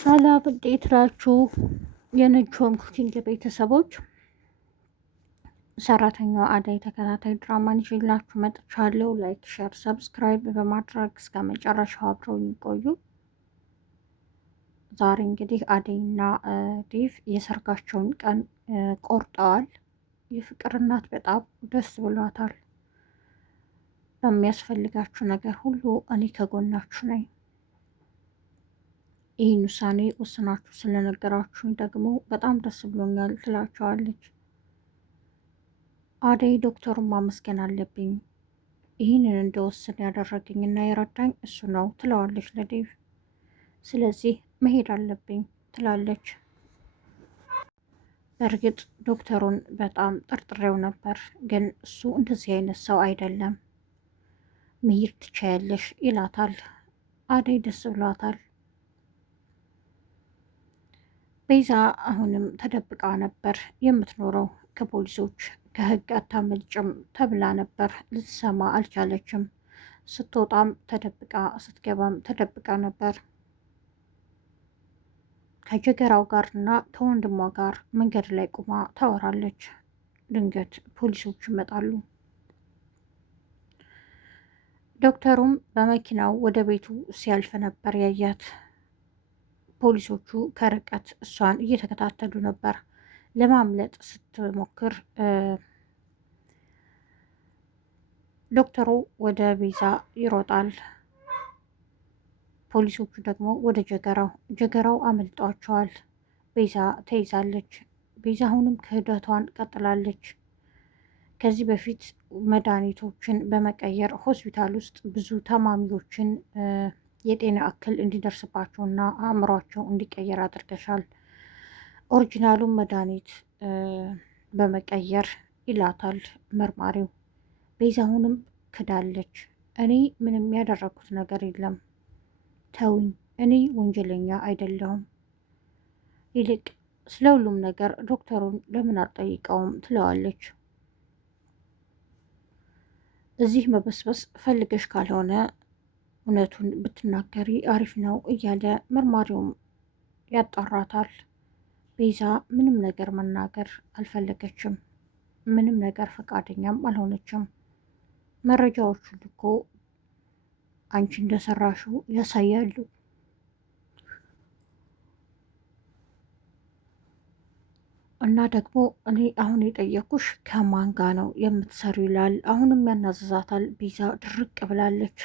ሰላም እንዴት ናችሁ? የነጆም ኩኪንግ ቤተሰቦች ሰራተኛዋ አደይ ተከታታይ ድራማን ይዤላችሁ መጥቻለሁ። ላይክ፣ ሼር፣ ሰብስክራይብ በማድረግ እስከ መጨረሻው አብረውን ይቆዩ። ዛሬ እንግዲህ አደይና ዴቭ የሰርጋቸውን ቀን ቆርጠዋል። የፍቅር እናት በጣም ደስ ብሏታል። በሚያስፈልጋችሁ ነገር ሁሉ እኔ ከጎናችሁ ነኝ። ይህን ውሳኔ ወስናችሁ ስለነገራችሁኝ ደግሞ በጣም ደስ ብሎኛል ትላቸዋለች። አደይ ዶክተሩን ማመስገን አለብኝ፣ ይህንን እንደወስን ያደረገኝ እና የረዳኝ እሱ ነው ትለዋለች ለዴቭ። ስለዚህ መሄድ አለብኝ ትላለች። በእርግጥ ዶክተሩን በጣም ጠርጥሬው ነበር፣ ግን እሱ እንደዚህ አይነት ሰው አይደለም፣ መሄድ ትቻያለሽ ይላታል። አደይ ደስ ብሏታል። ቤዛ አሁንም ተደብቃ ነበር የምትኖረው። ከፖሊሶች ከህግ አታመልጭም ተብላ ነበር፣ ልትሰማ አልቻለችም። ስትወጣም ተደብቃ ስትገባም ተደብቃ ነበር። ከጀገራው ጋር እና ከወንድሟ ጋር መንገድ ላይ ቁማ ታወራለች። ድንገት ፖሊሶች ይመጣሉ። ዶክተሩም በመኪናው ወደ ቤቱ ሲያልፍ ነበር ያያት። ፖሊሶቹ ከርቀት እሷን እየተከታተሉ ነበር። ለማምለጥ ስትሞክር ዶክተሩ ወደ ቤዛ ይሮጣል። ፖሊሶቹ ደግሞ ወደ ጀገራው አመልጧቸዋል። ቤዛ ተይዛለች። ቤዛ አሁንም ክህደቷን ቀጥላለች። ከዚህ በፊት መድኃኒቶችን በመቀየር ሆስፒታል ውስጥ ብዙ ታማሚዎችን የጤና እክል እንዲደርስባቸውና አእምሯቸው እንዲቀየር አድርገሻል። ኦሪጂናሉን መድኃኒት በመቀየር ይላታል መርማሪው። ቤዛ አሁንም ክዳለች። እኔ ምንም ያደረኩት ነገር የለም፣ ተውኝ፣ እኔ ወንጀለኛ አይደለሁም። ይልቅ ስለ ሁሉም ነገር ዶክተሩን ለምን አልጠይቀውም ትለዋለች። እዚህ መበስበስ ፈልገሽ ካልሆነ እውነቱን ብትናገሪ አሪፍ ነው እያለ መርማሪውም ያጣራታል። ቤዛ ምንም ነገር መናገር አልፈለገችም። ምንም ነገር ፈቃደኛም አልሆነችም። መረጃዎቹ እኮ አንቺ እንደሰራሽው ያሳያሉ እና ደግሞ እኔ አሁን የጠየኩሽ ከማን ጋ ነው የምትሰሩ ይላል። አሁንም ያናዝዛታል። ቤዛ ድርቅ ብላለች።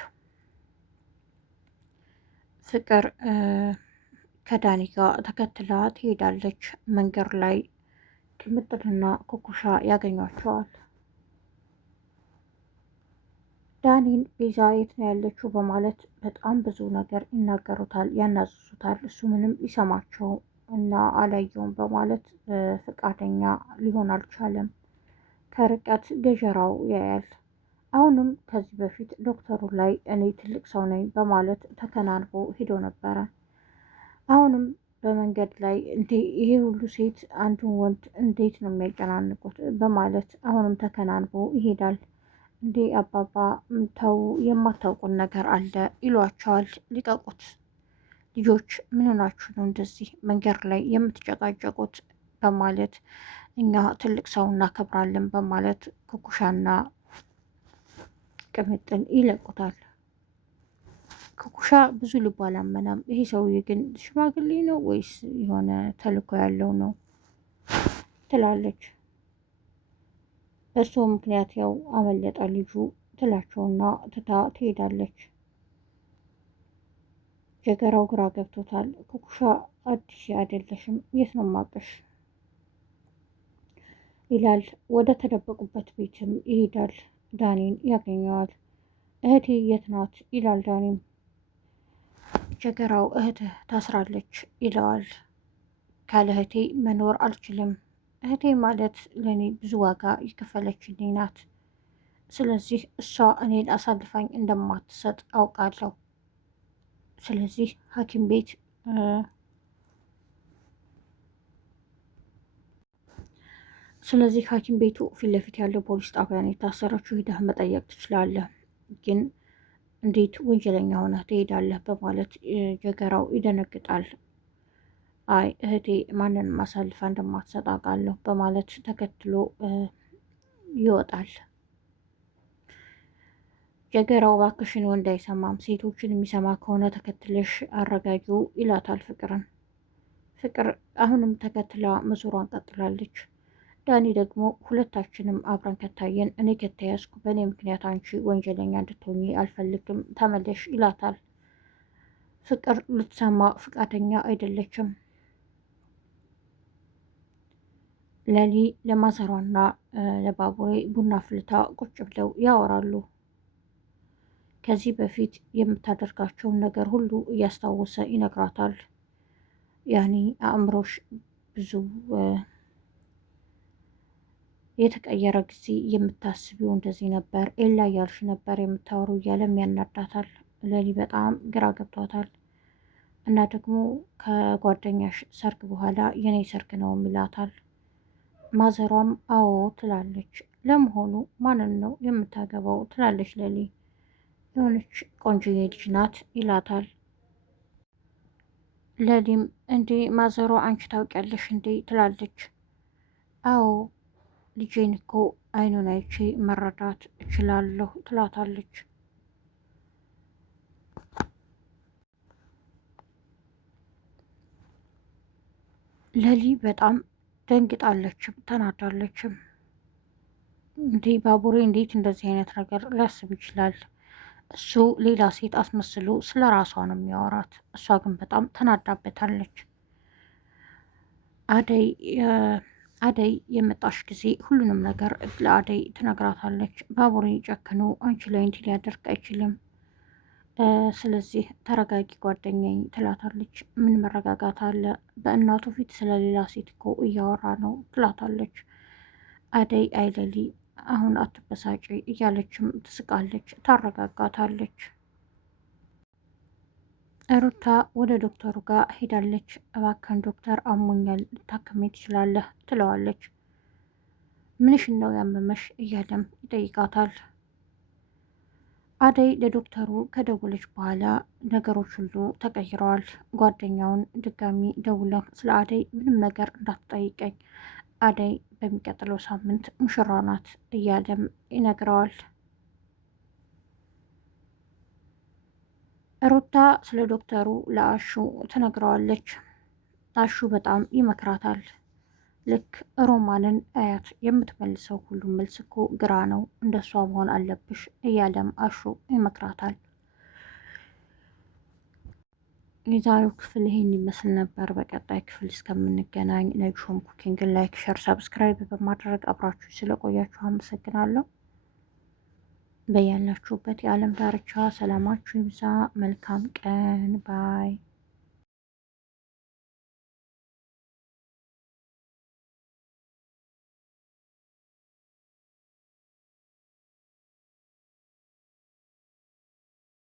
ፍቅር ከዳኒ ጋር ተከትላ ትሄዳለች። መንገድ ላይ ቅምጥልና ኩኩሻ ያገኟቸዋል። ዳኒን ቤዛ የት ነው ያለችው በማለት በጣም ብዙ ነገር ይናገሩታል፣ ያናዝዙታል። እሱ ምንም ሊሰማቸው እና አላየውም በማለት ፈቃደኛ ሊሆን አልቻለም። ከርቀት ገጀራው ያያል። አሁንም ከዚህ በፊት ዶክተሩ ላይ እኔ ትልቅ ሰው ነኝ በማለት ተከናንቦ ሄዶ ነበረ። አሁንም በመንገድ ላይ ይሄ ሁሉ ሴት አንዱን ወንድ እንዴት ነው የሚያጨናንቁት በማለት አሁንም ተከናንቦ ይሄዳል። እንዴ አባባ ተው፣ የማታውቁን ነገር አለ ይሏቸዋል። ሊቀቁት ልጆች፣ ምን ሆናችሁ ነው እንደዚህ መንገድ ላይ የምትጨቃጨቁት በማለት እኛ ትልቅ ሰው እናከብራለን በማለት ኩኩሻና ቅምጥል ይለቁታል። ኩኩሻ ብዙ ልቡ አላመናም። ይሄ ሰውዬ ግን ሽማግሌ ነው ወይስ የሆነ ተልእኮ ያለው ነው ትላለች። በእሱ ምክንያት ያው አመለጠ ልጁ ትላቸውና ትታ ትሄዳለች። ጀገራው ግራ ገብቶታል። ኩኩሻ አዲስ አይደለሽም፣ የት ነው ማቀሽ ይላል። ወደ ተደበቁበት ቤትም ይሄዳል። ዳኒን ያገኘዋል። እህቴ የት ናት ይላል ዳኒም። ጀገራው እህትህ ታስራለች ይለዋል። ካለ እህቴ መኖር አልችልም። እህቴ ማለት ለእኔ ብዙ ዋጋ የከፈለችልኝ ናት። ስለዚህ እሷ እኔን አሳልፋኝ እንደማትሰጥ አውቃለሁ። ስለዚህ ሐኪም ቤቱ ፊት ለፊት ያለው ፖሊስ ጣቢያ ነው የታሰረችው፣ ሂደህ መጠየቅ ትችላለህ፣ ግን እንዴት ወንጀለኛ ሆነህ ትሄዳለህ በማለት ጀገራው ይደነግጣል። አይ እህቴ ማንንም አሳልፋ እንደማትሰጥ አውቃለሁ በማለት ተከትሎ ይወጣል። ጀገራው እባክሽን ወንድ አይሰማም፣ ሴቶችን የሚሰማ ከሆነ ተከትለሽ አረጋጊው ይላታል ፍቅርን። ፍቅር አሁንም ተከትላ መዞሯን ቀጥላለች። ዳኒ ደግሞ ሁለታችንም አብረን ከታየን እኔ ከተያዝኩ በእኔ ምክንያት አንቺ ወንጀለኛ እንድትሆኚ አልፈልግም ተመለሽ ይላታል። ፍቅር ልትሰማ ፍቃደኛ አይደለችም። ለሊ ለማዘሯና ለባቡሬ ቡና ፍልታ ቁጭ ብለው ያወራሉ። ከዚህ በፊት የምታደርጋቸውን ነገር ሁሉ እያስታወሰ ይነግራታል። ያኔ አእምሮሽ ብዙ የተቀየረ ጊዜ የምታስቢው እንደዚህ ነበር፣ ኤላ እያልሽ ነበር የምታወሩ እያለም ያናዳታል። ለሊ በጣም ግራ ገብቷታል። እና ደግሞ ከጓደኛሽ ሰርግ በኋላ የኔ ሰርግ ነው ይላታል። ማዘሯም አዎ ትላለች። ለመሆኑ ማንን ነው የምታገባው ትላለች ለሊ። የሆነች ቆንጆዬ ልጅ ናት ይላታል። ለሊም እንዴ ማዘሯ አንቺ ታውቂያለሽ እንዴ ትላለች። አዎ ልጄን እኮ አይኑን አይቼ መረዳት እችላለሁ ትላታለች። ለሊ በጣም ደንግጣለችም ተናዳለችም። እንዴ ባቡሬ እንዴት እንደዚህ አይነት ነገር ሊያስብ ይችላል? እሱ ሌላ ሴት አስመስሎ ስለ ራሷ ነው የሚያወራት። እሷ ግን በጣም ተናዳበታለች። አደይ የመጣሽ ጊዜ ሁሉንም ነገር ለአደይ ትነግራታለች። ባቡሬ ጨክኖ አንቺ ላይ እንዲህ ሊያደርግ አይችልም፣ ስለዚህ ተረጋጊ ጓደኛኝ ትላታለች። ምን መረጋጋት አለ? በእናቱ ፊት ስለሌላ ሴት እኮ እያወራ ነው ትላታለች። አደይ አይለሊ አሁን አትበሳጪ እያለችም ትስቃለች፣ ታረጋጋታለች። ሩታ ወደ ዶክተሩ ጋር ሄዳለች። እባክህን ዶክተር አሞኛል ልታከመኝ ትችላለህ ትለዋለች። ምንሽን ነው ያመመሽ እያለም ይጠይቃታል። አደይ ለዶክተሩ ከደወለች በኋላ ነገሮች ሁሉ ተቀይረዋል። ጓደኛውን ድጋሚ ደውለህ ስለ አደይ ምንም ነገር እንዳትጠይቀኝ፣ አደይ በሚቀጥለው ሳምንት ሙሽራ ናት እያለም ይነግረዋል። ሩታ ስለ ዶክተሩ ለአሹ ትነግረዋለች። አሹ በጣም ይመክራታል። ልክ ሮማንን አያት የምትመልሰው ሁሉ መልስ እኮ ግራ ነው፣ እንደሷ መሆን አለብሽ እያለም አሹ ይመክራታል። የዛሬው ክፍል ይሄን ይመስል ነበር። በቀጣይ ክፍል እስከምንገናኝ ነጅሆም ኩኪንግን ላይክ፣ ሸር፣ ሰብስክራይብ በማድረግ አብራችሁ ስለቆያችሁ አመሰግናለሁ። በያላችሁበት የዓለም ዳርቻ ሰላማችሁ ይብዛ። መልካም ቀን ባይ